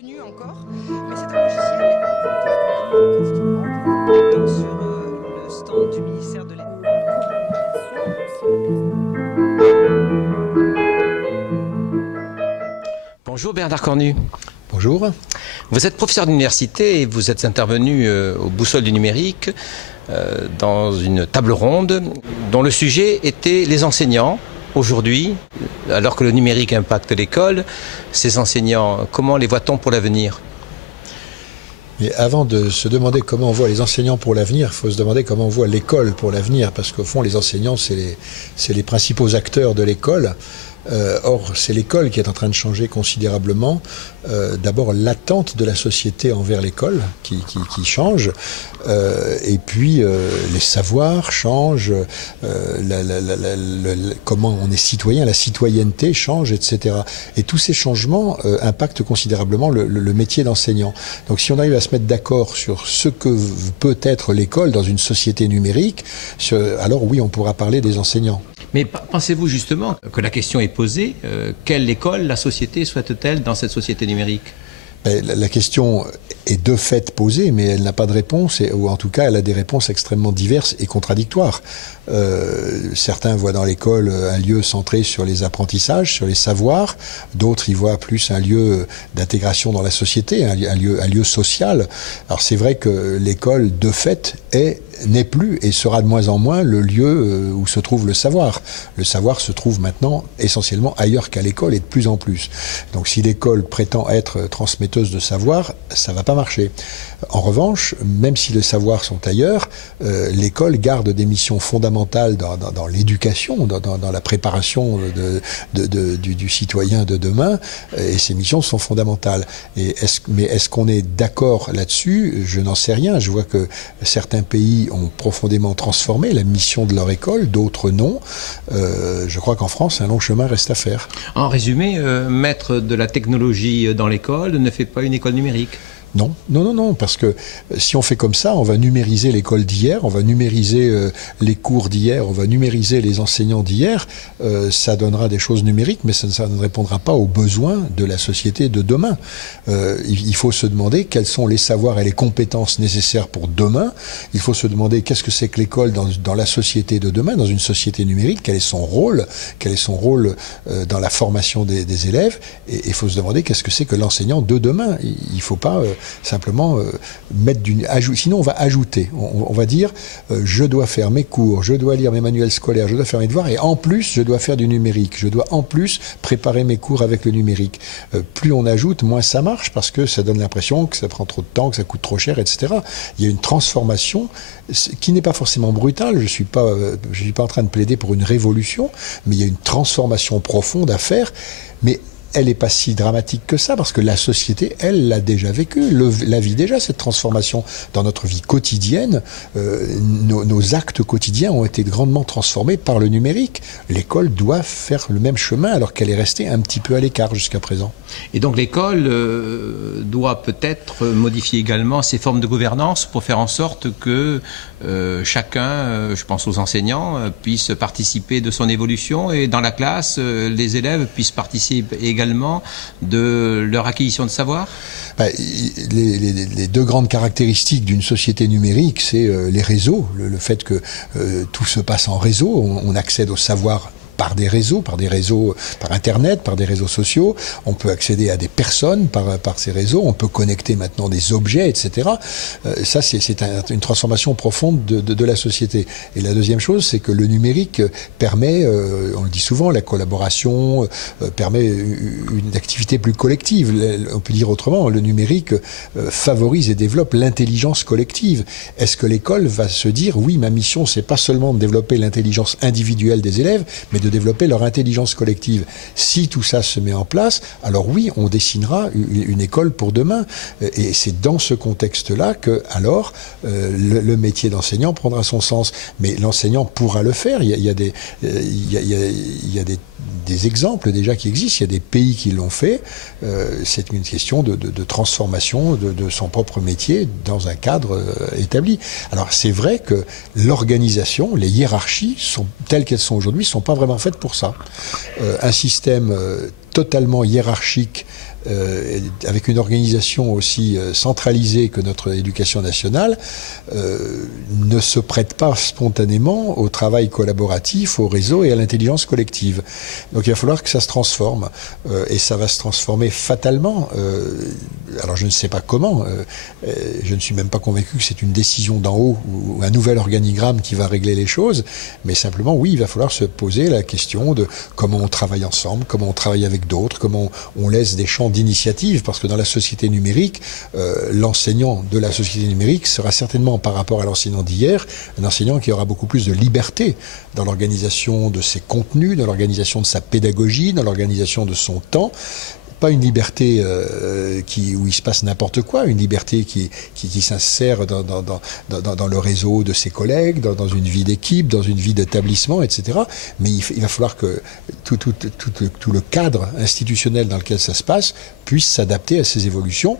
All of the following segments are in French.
Connu encore, mais c'est un logiciel sur le stand du ministère de l'Éducation. Bonjour Bernard Cornu. Bonjour. Vous êtes professeur d'université et vous êtes intervenu au Boussole du numérique dans une table ronde dont le sujet était les enseignants. Aujourd'hui, alors que le numérique impacte l'école, ces enseignants, comment les voit-on pour l'avenir ? Mais avant de se demander comment on voit les enseignants pour l'avenir, il faut se demander comment on voit l'école pour l'avenir, parce qu'au fond, les enseignants, c'est les principaux acteurs de l'école. Or, c'est l'école qui est en train de changer considérablement. D'abord, l'attente de la société envers l'école qui change. Et puis, les savoirs changent. Comment on est citoyen, la citoyenneté change, etc. Et tous ces changements impactent considérablement le métier d'enseignant. Donc, si on arrive à se mettre d'accord sur ce que peut être l'école dans une société numérique, alors oui, on pourra parler des enseignants. Mais pensez-vous justement que la question est posée, quelle école la société souhaite-t-elle dans cette société numérique ? La question est de fait posée, mais elle n'a pas de réponse, ou en tout cas elle a des réponses extrêmement diverses et contradictoires. Certains voient dans l'école un lieu centré sur les apprentissages, sur les savoirs, d'autres y voient plus un lieu d'intégration dans la société, un lieu social. Alors c'est vrai que l'école de fait n'est plus et sera de moins en moins le lieu où se trouve le savoir. Le savoir se trouve maintenant essentiellement ailleurs qu'à l'école et de plus en plus. Donc si l'école prétend être transmetteuse de savoir, ça va pas marcher. En revanche, même si les savoirs sont ailleurs, l'école garde des missions fondamentales dans l'éducation, dans la préparation du citoyen de demain, et ces missions sont fondamentales. Mais est-ce qu'on est d'accord là-dessus ? Je n'en sais rien. Je vois que certains pays ont profondément transformé la mission de leur école, d'autres non. Je crois qu'en France, un long chemin reste à faire. En résumé, mettre de la technologie dans l'école ne fait pas une école numérique. Non, parce que si on fait comme ça, on va numériser l'école d'hier, on va numériser les cours d'hier, on va numériser les enseignants d'hier. Ça donnera des choses numériques, mais ça ne répondra pas aux besoins de la société de demain. Il faut se demander quels sont les savoirs et les compétences nécessaires pour demain. Il faut se demander qu'est-ce que c'est que l'école dans la société de demain, dans une société numérique, quel est son rôle dans la formation des élèves. Et il faut se demander qu'est-ce que c'est que l'enseignant de demain. Il ne faut pas simplement sinon on va ajouter, on va dire je dois faire mes cours, je dois lire mes manuels scolaires, je dois faire mes devoirs et en plus je dois faire du numérique, je dois en plus préparer mes cours avec le numérique. Plus on ajoute, moins ça marche parce que ça donne l'impression que ça prend trop de temps, que ça coûte trop cher, etc. Il y a une transformation qui n'est pas forcément brutale, je suis pas en train de plaider pour une révolution, mais il y a une transformation profonde à faire, mais elle n'est pas si dramatique que ça, parce que la société, elle, l'a déjà vécu, la vit déjà, cette transformation. Dans notre vie quotidienne, nos actes quotidiens ont été grandement transformés par le numérique. L'école doit faire le même chemin, alors qu'elle est restée un petit peu à l'écart jusqu'à présent. Et donc l'école doit peut-être modifier également ses formes de gouvernance pour faire en sorte que chacun, je pense aux enseignants, puisse participer de son évolution et dans la classe, les élèves puissent participer également de leur acquisition de savoir ? Les deux grandes caractéristiques d'une société numérique, c'est les réseaux, le fait que tout se passe en réseau, on accède au savoir par Internet, par des réseaux sociaux. On peut accéder à des personnes par ces réseaux. On peut connecter maintenant des objets, etc. Ça, c'est une transformation profonde de la société. Et la deuxième chose, c'est que le numérique permet, on le dit souvent, la collaboration, permet une activité plus collective. On peut dire autrement, le numérique favorise et développe l'intelligence collective. Est-ce que l'école va se dire, oui, ma mission, c'est pas seulement de développer l'intelligence individuelle des élèves, mais de développer leur intelligence collective. Si tout ça se met en place, alors oui, on dessinera une école pour demain. Et c'est dans ce contexte-là que, alors, le métier d'enseignant prendra son sens. Mais l'enseignant pourra le faire. Il y a des exemples déjà qui existent. Il y a des pays qui l'ont fait. C'est une question de transformation de son propre métier dans un cadre établi. Alors, c'est vrai que l'organisation, les hiérarchies, telles qu'elles sont aujourd'hui, ne sont pas vraiment faites pour ça. Un système totalement hiérarchique avec une organisation aussi centralisée que notre éducation nationale, ne se prête pas spontanément au travail collaboratif, au réseau et à l'intelligence collective. Donc il va falloir que ça se transforme, et ça va se transformer fatalement. Alors je ne sais pas comment, je ne suis même pas convaincu que c'est une décision d'en haut ou un nouvel organigramme qui va régler les choses, mais simplement oui, il va falloir se poser la question de comment on travaille ensemble, comment on travaille avec d'autres, comment on laisse des champs d'initiative, parce que dans la société numérique, l'enseignant de la société numérique sera certainement, par rapport à l'enseignant d'hier, un enseignant qui aura beaucoup plus de liberté dans l'organisation de ses contenus, dans l'organisation de sa pédagogie, dans l'organisation de son temps. Pas une liberté où il se passe n'importe quoi, une liberté qui s'insère dans le réseau de ses collègues, dans une vie d'équipe, dans une vie d'établissement, etc. Mais il va falloir que tout le cadre institutionnel dans lequel ça se passe puisse s'adapter à ces évolutions.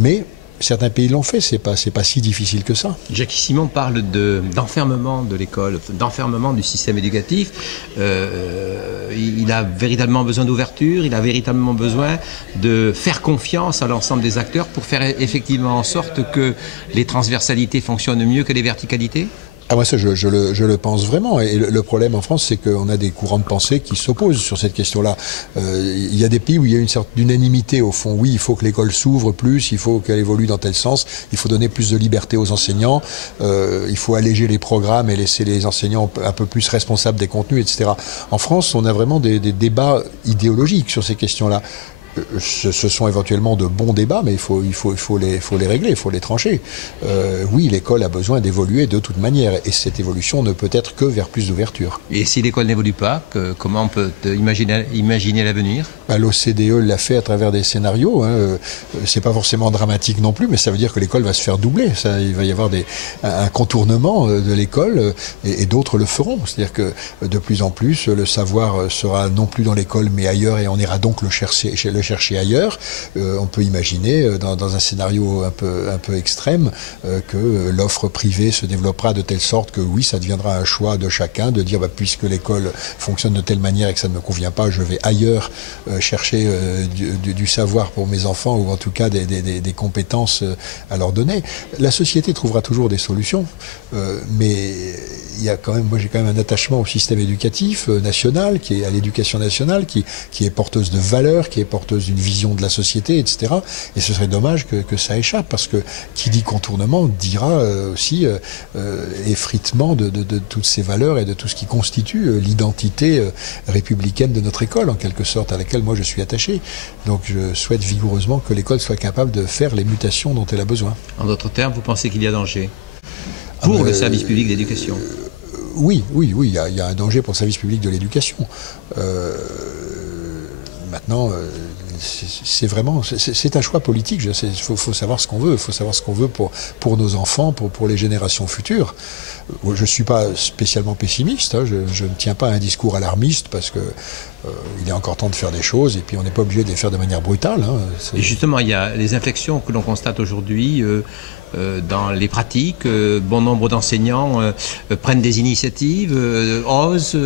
Mais certains pays l'ont fait, c'est pas si difficile que ça. Jacques Simon parle d'enfermement de l'école, d'enfermement du système éducatif. Il a véritablement besoin d'ouverture, il a véritablement besoin de faire confiance à l'ensemble des acteurs pour faire effectivement en sorte que les transversalités fonctionnent mieux que les verticalités. Ah, moi, ça, je le pense vraiment. Et le problème en France, c'est qu'on a des courants de pensée qui s'opposent sur cette question-là. Il y a des pays où il y a une sorte d'unanimité, au fond. Oui, il faut que l'école s'ouvre plus, il faut qu'elle évolue dans tel sens, il faut donner plus de liberté aux enseignants, il faut alléger les programmes et laisser les enseignants un peu plus responsables des contenus, etc. En France, on a vraiment des débats idéologiques sur ces questions-là. Ce sont éventuellement de bons débats, mais il faut les régler, il faut les trancher. Oui, l'école a besoin d'évoluer de toute manière, et cette évolution ne peut être que vers plus d'ouverture. Et si l'école n'évolue pas, comment on peut imaginer l'avenir ? L'OCDE l'a fait à travers des scénarios. C'est pas forcément dramatique non plus, mais ça veut dire que l'école va se faire doubler. Il va y avoir un contournement de l'école, et d'autres le feront. C'est-à-dire que de plus en plus, le savoir sera non plus dans l'école, mais ailleurs, et on ira donc le chercher ailleurs. On peut imaginer, dans un scénario un peu extrême, que l'offre privée se développera de telle sorte que oui, ça deviendra un choix de chacun de dire puisque l'école fonctionne de telle manière et que ça ne me convient pas, je vais ailleurs chercher du savoir pour mes enfants, ou en tout cas des compétences à leur donner. La société trouvera toujours des solutions, mais il y a quand même, moi j'ai quand même un attachement au système éducatif national, qui est à l'éducation nationale, qui est porteuse de valeurs, qui est porteuse d'une vision de la société, etc. Et ce serait dommage que ça échappe, parce que qui dit contournement dira aussi effritement de toutes ces valeurs et de tout ce qui constitue l'identité républicaine de notre école, en quelque sorte, à laquelle moi je suis attaché. Donc je souhaite vigoureusement que l'école soit capable de faire les mutations dont elle a besoin. En d'autres termes, vous pensez qu'il y a danger pour le service public d'éducation ? Oui, il y a un danger pour le service public de l'éducation. Maintenant, c'est un choix politique. Il faut savoir ce qu'on veut. Il faut savoir ce qu'on veut pour nos enfants, pour les générations futures. Je ne suis pas spécialement pessimiste. Je ne tiens pas un discours alarmiste, parce que il est encore temps de faire des choses, et puis on n'est pas obligé de les faire de manière brutale. Et justement, il y a les inflexions que l'on constate aujourd'hui dans les pratiques. Bon nombre d'enseignants prennent des initiatives, osent,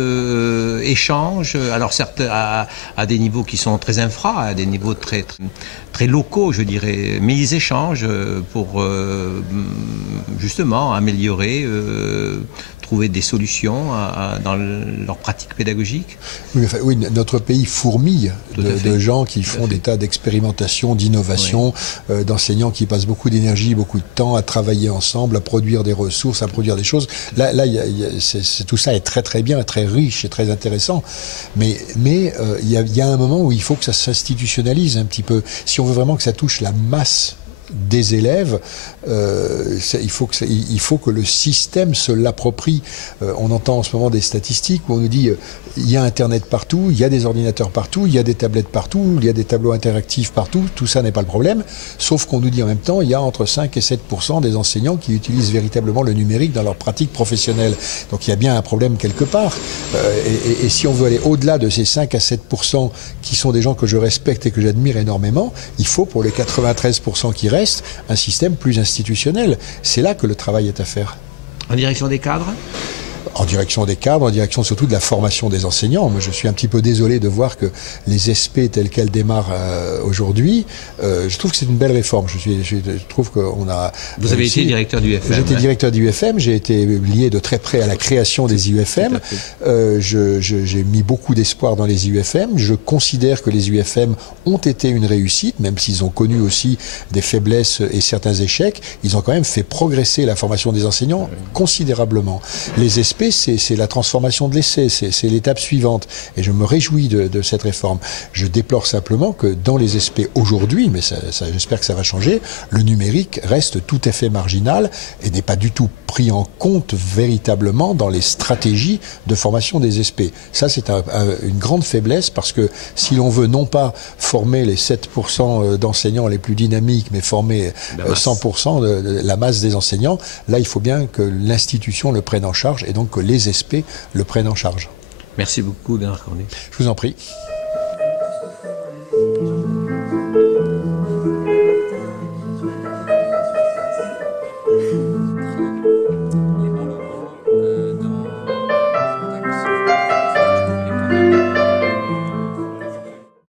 échangent, alors certes à des niveaux qui sont très infra, à des niveaux très locaux, je dirais, mais ils échangent pour justement améliorer, trouver des solutions dans leur pratique pédagogique. Oui, notre pays fourmille de gens qui font des tas d'expérimentations, d'innovations, d'enseignants qui passent beaucoup d'énergie, beaucoup de temps à travailler ensemble, à produire des ressources, à produire des choses. Là, tout ça est très très bien, très riche et très intéressant. Mais il y a un moment où il faut que ça s'institutionnalise un petit peu. Si on veut vraiment que ça touche la masse des élèves, il faut que le système se l'approprie. On entend en ce moment des statistiques où on nous dit il y a Internet partout, il y a des ordinateurs partout, il y a des tablettes partout, il y a des tableaux interactifs partout, tout ça n'est pas le problème, sauf qu'on nous dit en même temps il y a entre 5 et 7% des enseignants qui utilisent véritablement le numérique dans leur pratique professionnelle. Donc il y a bien un problème quelque part. Et si on veut aller au-delà de ces 5 à 7% qui sont des gens que je respecte et que j'admire énormément, il faut pour les 93% qui restent un système plus institutionnel. C'est là que le travail est à faire. En direction des cadres ? en direction des cadres, en direction surtout de la formation des enseignants. Moi, je suis un petit peu désolé de voir que les SP telles qu'elles démarrent aujourd'hui, je trouve que c'est une belle réforme. Je trouve qu'on a... Vous avez été directeur du UFM. J'étais directeur du UFM, j'ai été lié de très près à la création des UFM. J'ai mis beaucoup d'espoir dans les UFM. Je considère que les UFM ont été une réussite, même s'ils ont connu aussi des faiblesses et certains échecs. Ils ont quand même fait progresser la formation des enseignants considérablement. Les SP, c'est la transformation de l'essai, c'est l'étape suivante. Et je me réjouis de cette réforme. Je déplore simplement que dans les SP aujourd'hui, mais j'espère que ça va changer, le numérique reste tout à fait marginal et n'est pas du tout pris en compte véritablement dans les stratégies de formation des SP. Ça, c'est une grande faiblesse parce que si l'on veut non pas former les 7% d'enseignants les plus dynamiques, mais former 100% de la masse des enseignants, là, il faut bien que l'institution le prenne en charge et donc que les SP le prennent en charge. Merci beaucoup, Bernard Cornet. Je vous en prie.